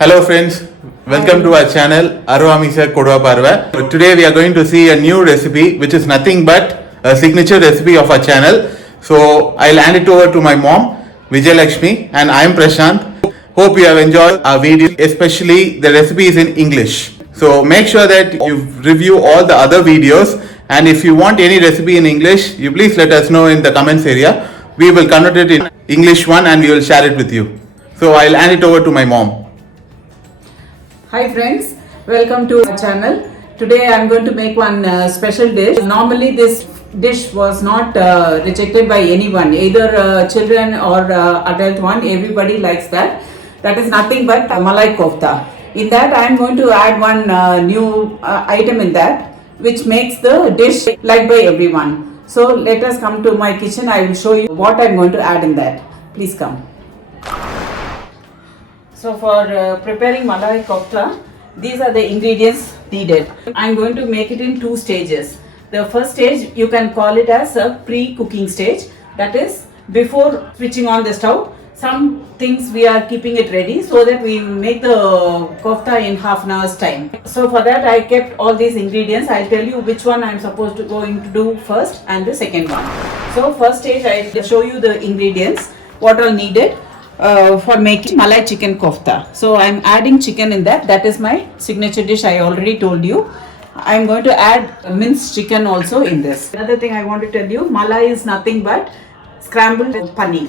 Hello friends, welcome to our channel Arvamisa Kodva Parva. Today we are going to see a new recipe which is nothing but a signature recipe of our channel. So I'll hand it over to my mom Vijay Lakshmi and I am Prashant. Hope you have enjoyed our video, especially the recipe is in English. So make sure that you review all the other videos, and if you want any recipe in English, you please let us know in the comments area. We will convert it in English one and we will share it with you. So I'll hand it over to my mom. Hi friends, welcome to our channel. Today I am going to make one special dish. Normally this dish was not rejected by anyone, either children or adult one. Everybody likes that. That is nothing but malai kofta. In that I am going to add one new item in that, which makes the dish liked by everyone. So let us come to my kitchen. I will show you what I am going to add in that. Please come. So for preparing malai kofta, these are the ingredients needed. I am going to make it in two stages. The first stage you can call it as a pre-cooking stage. That is before switching on the stove. Some things we are keeping it ready so that we make the kofta in half an hour's time. So for that I kept all these ingredients. I'll tell you which one I'm supposed to going to do first and the second one. So first stage I'll show you the ingredients, what all needed. For making malai chicken kofta. So I am adding chicken in that. That is my signature dish. I already told you. I am going to add minced chicken also in this. Another thing I want to tell you, malai is nothing but scrambled paneer.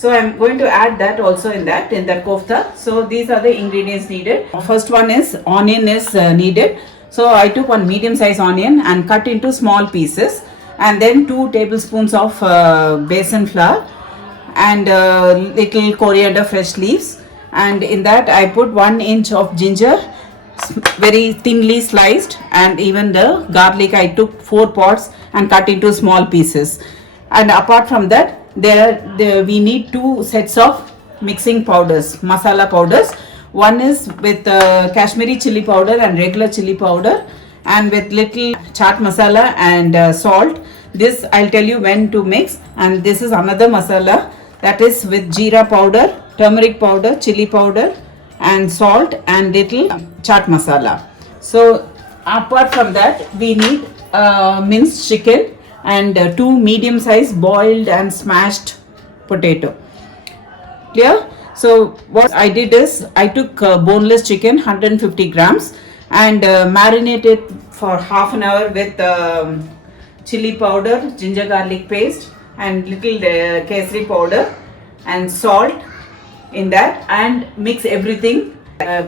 So I am going to add that also in that kofta. So these are the ingredients needed. First one is onion is needed. So I took one medium size onion and cut into small pieces, and then 2 tablespoons of besan flour and little coriander fresh leaves, and in that I put 1 inch of ginger very thinly sliced, and even the garlic I took 4 pods and cut into small pieces. And apart from that we need 2 sets of mixing powders, masala powders. One is with Kashmiri chili powder and regular chili powder, and with little chaat masala and salt. This I'll tell you when to mix. And this is another masala, that is with jeera powder, turmeric powder, chili powder and salt and little chaat masala. So apart from that we need minced chicken and 2 medium size boiled and smashed potato. Clear? So what I did is I took boneless chicken 150 grams and marinated for half an hour with chili powder, ginger garlic paste and little kesari powder and salt in that, and mix everything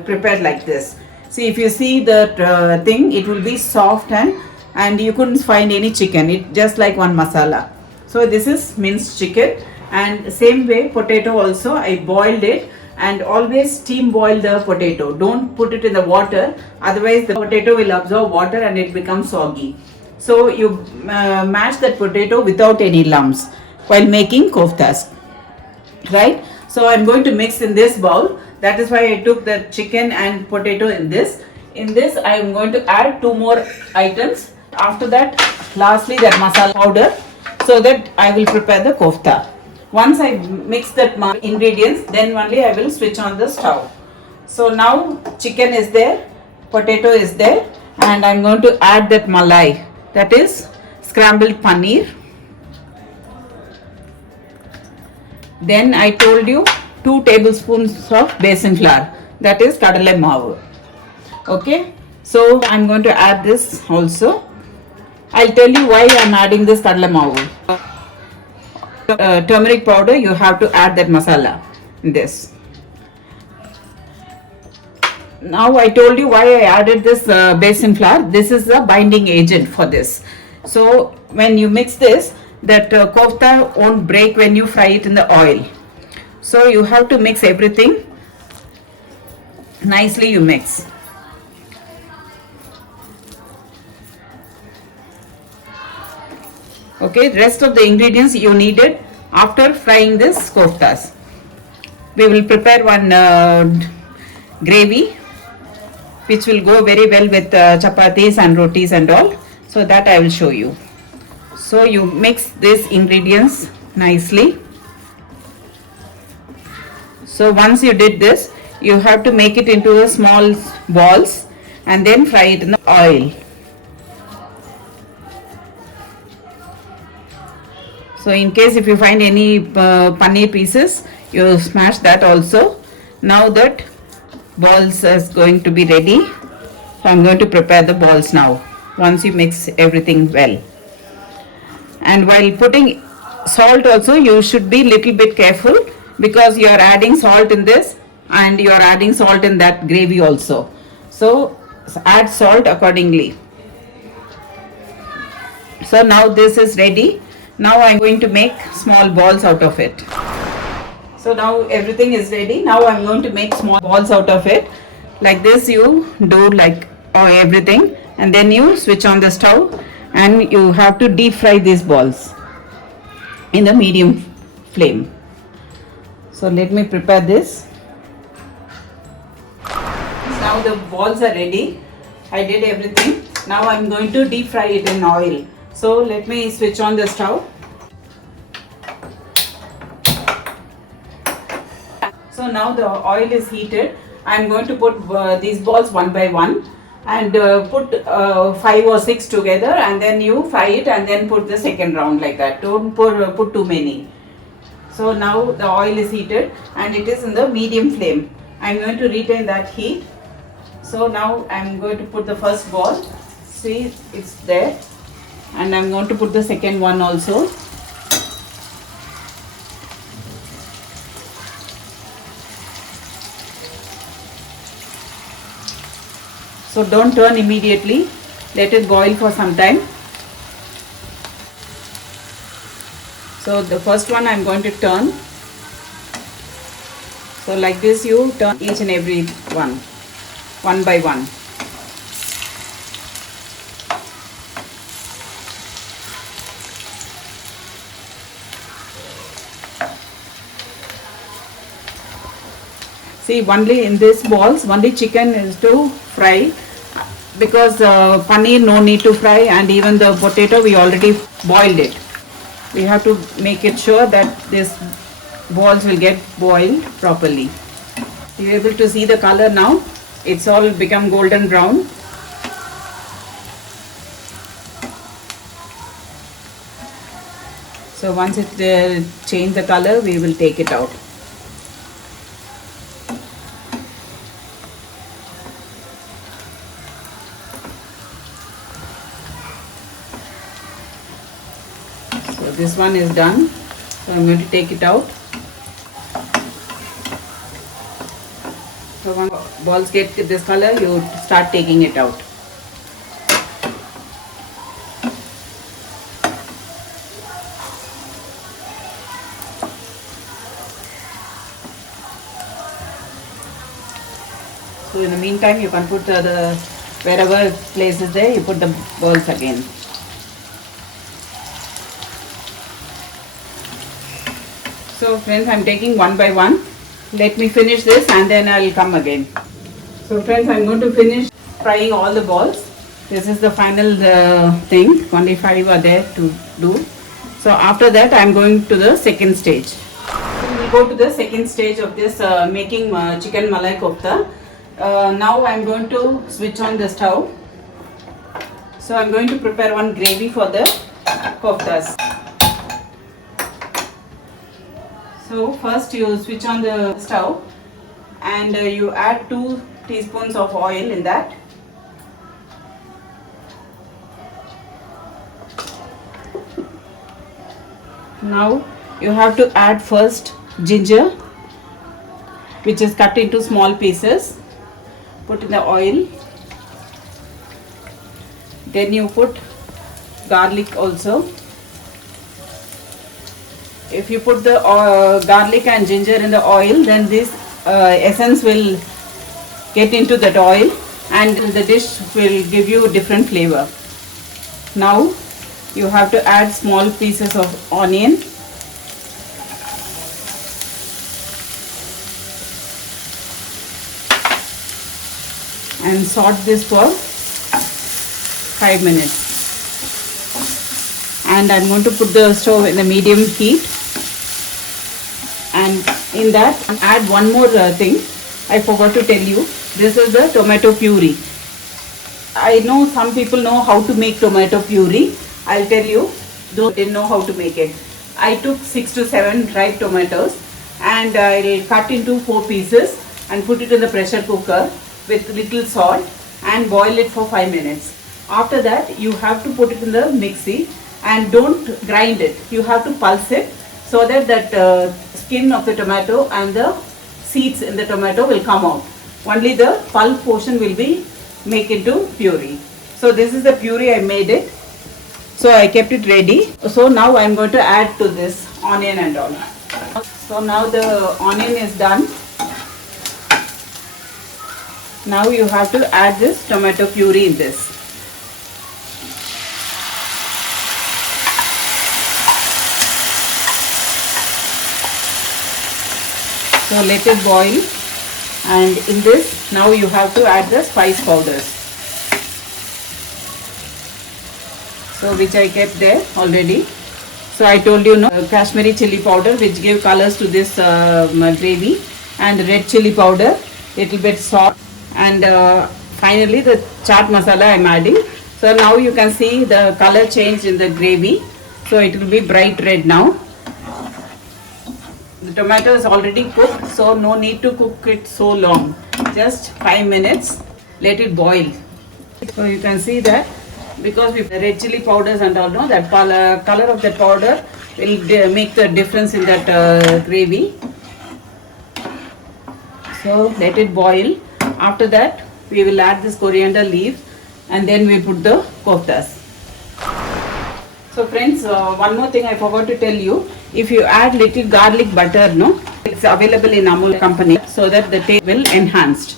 prepared like this. See, if you see the thing, it will be soft and you couldn't find any chicken, it just like one masala. So this is minced chicken. And same way potato also I boiled it, and always steam boil the potato. Don't put it in the water, otherwise the potato will absorb water and it becomes soggy. So you mash that potato without any lumps while making koftas, right? So I'm going to mix in this bowl. That is why I took the chicken and potato in this. In this I am going to add 2 more items. After that, lastly that masala powder, so that I will prepare the kofta. Once I mix that ingredients, then only I will switch on the stove. So now chicken is there, potato is there, and I'm going to add that malai, that is scrambled paneer. Then I told you 2 tablespoons of besan flour, that is kadale maavu. Okay, so I'm going to add this also. I'll tell you why I'm adding this kadale maavu. Turmeric powder, you have to add that masala in this. Now I told you why I added this besan flour. This is the binding agent for this. So when you mix this, that kofta won't break when you fry it in the oil. So you have to mix everything nicely. You mix. Okay, rest of the ingredients you needed after frying this koftas. We will prepare one gravy which will go very well with chapatis and rotis and all. So that I will show you. So you mix these ingredients nicely. So once you did this, you have to make it into a small balls and then fry it in the oil. So in case if you find any paneer pieces, you smash that also. Now that balls is going to be ready, so I'm going to prepare the balls now once you mix everything well. And while putting salt also, you should be little bit careful because you are adding salt in this and you are adding salt in that gravy also. So add salt accordingly. So now this is ready. Now I'm going to make small balls out of it. So now everything is ready. Now I'm going to make small balls out of it. Like this you do like everything, and then you switch on the stove and you have to deep fry these balls in the medium flame. So let me prepare this. Now the balls are ready. I did everything. Now I'm going to deep fry it in oil. So let me switch on the stove. So now the oil is heated. I'm going to put these balls one by one and put 5 or 6 together, and then you fry it and then put the second round like that. Don't put too many. So now the oil is heated and it is in the medium flame. I'm going to retain that heat. So now I'm going to put the first ball. See, it's there. And I'm going to put the second one also. So don't turn immediately. Let it boil for some time. So the first one I'm going to turn. So like this you turn each and every one by one. See, only in these balls, only chicken is to fry, because paneer no need to fry, and even the potato we already boiled it. We have to make it sure that this balls will get boiled properly. You're able to see the color now. It's all become golden brown. So once it change the color, we will take it out. So this one is done. So I'm going to take it out. So when balls get this color, you start taking it out. So in the meantime, you can put the wherever place is there, you put the balls again. So friends, I'm taking one by one. Let me finish this and then I'll come again. So friends, I'm going to finish frying all the balls. This is the final thing. Only 5 are there to do. So after that, I'm going to the second stage. We'll go to the second stage of this making chicken malai kofta. Now I'm going to switch on the stove. So I'm going to prepare one gravy for the koftas. So first you switch on the stove and you add 2 teaspoons of oil in that. Now you have to add first ginger, which is cut into small pieces. Put in the oil. Then you put garlic also. If you put the garlic and ginger in the oil, then this essence will get into that oil and the dish will give you different flavor. Now you have to add small pieces of onion. And saute this for 5 minutes. And I'm going to put the stove in the medium heat. And in that, add one more thing. I forgot to tell you, this is the tomato puree. I know some people know how to make tomato puree. I'll tell you, those didn't know how to make it. I took 6 to 7 ripe tomatoes and I'll cut into 4 pieces and put it in the pressure cooker with little salt and boil it for 5 minutes. After that, you have to put it in the mixie and don't grind it. You have to pulse it so that skin of the tomato and the seeds in the tomato will come out. Only the pulp portion will be make into puree. So this is the puree I made it. So I kept it ready. So now I am going to add to this onion and all. So now the onion is done. Now you have to add this tomato puree in this. So let it boil, and in this now you have to add the spice powders. So which I kept there already. So I told you, no, Kashmiri chili powder which give colors to this gravy, and red chili powder, little bit salt, and finally the chaat masala I am adding. So now you can see the color change in the gravy. So it will be bright red now. The tomato is already cooked, so no need to cook it so long. Just 5 minutes, let it boil. So you can see that because with the red chili powders and all, no, that color of the powder will make the difference in that gravy. So let it boil. After that, we will add this coriander leaves and then we put the koftas. So friends, one more thing I forgot to tell you. If you add little garlic butter, no, it's available in Amul company, so that the taste will enhanced.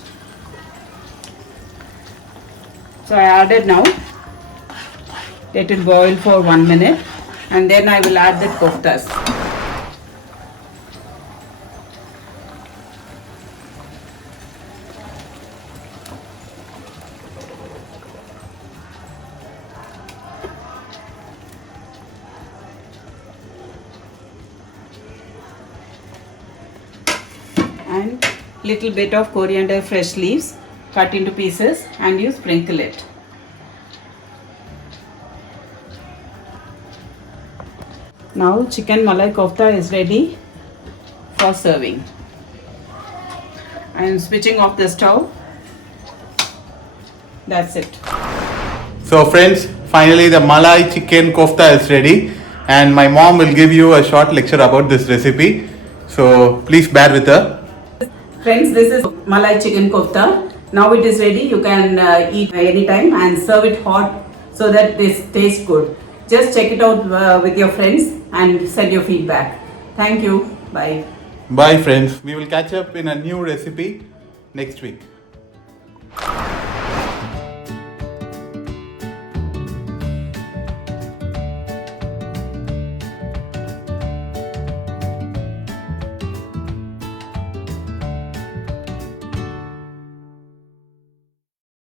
So I added now. Let it boil for 1 minute and then I will add the koftas. And little bit of coriander fresh leaves cut into pieces and you sprinkle it. Now chicken malai kofta is ready for serving. I am switching off the stove. That's it. So friends, finally the Malai chicken kofta is ready, and my mom will give you a short lecture about this recipe. So please bear with her. Friends, this is malai chicken kofta. Now it is ready. You can eat anytime and serve it hot so that this tastes good. Just check it out with your friends and send your feedback. Thank you. Bye. Bye friends. We will catch up in a new recipe next week.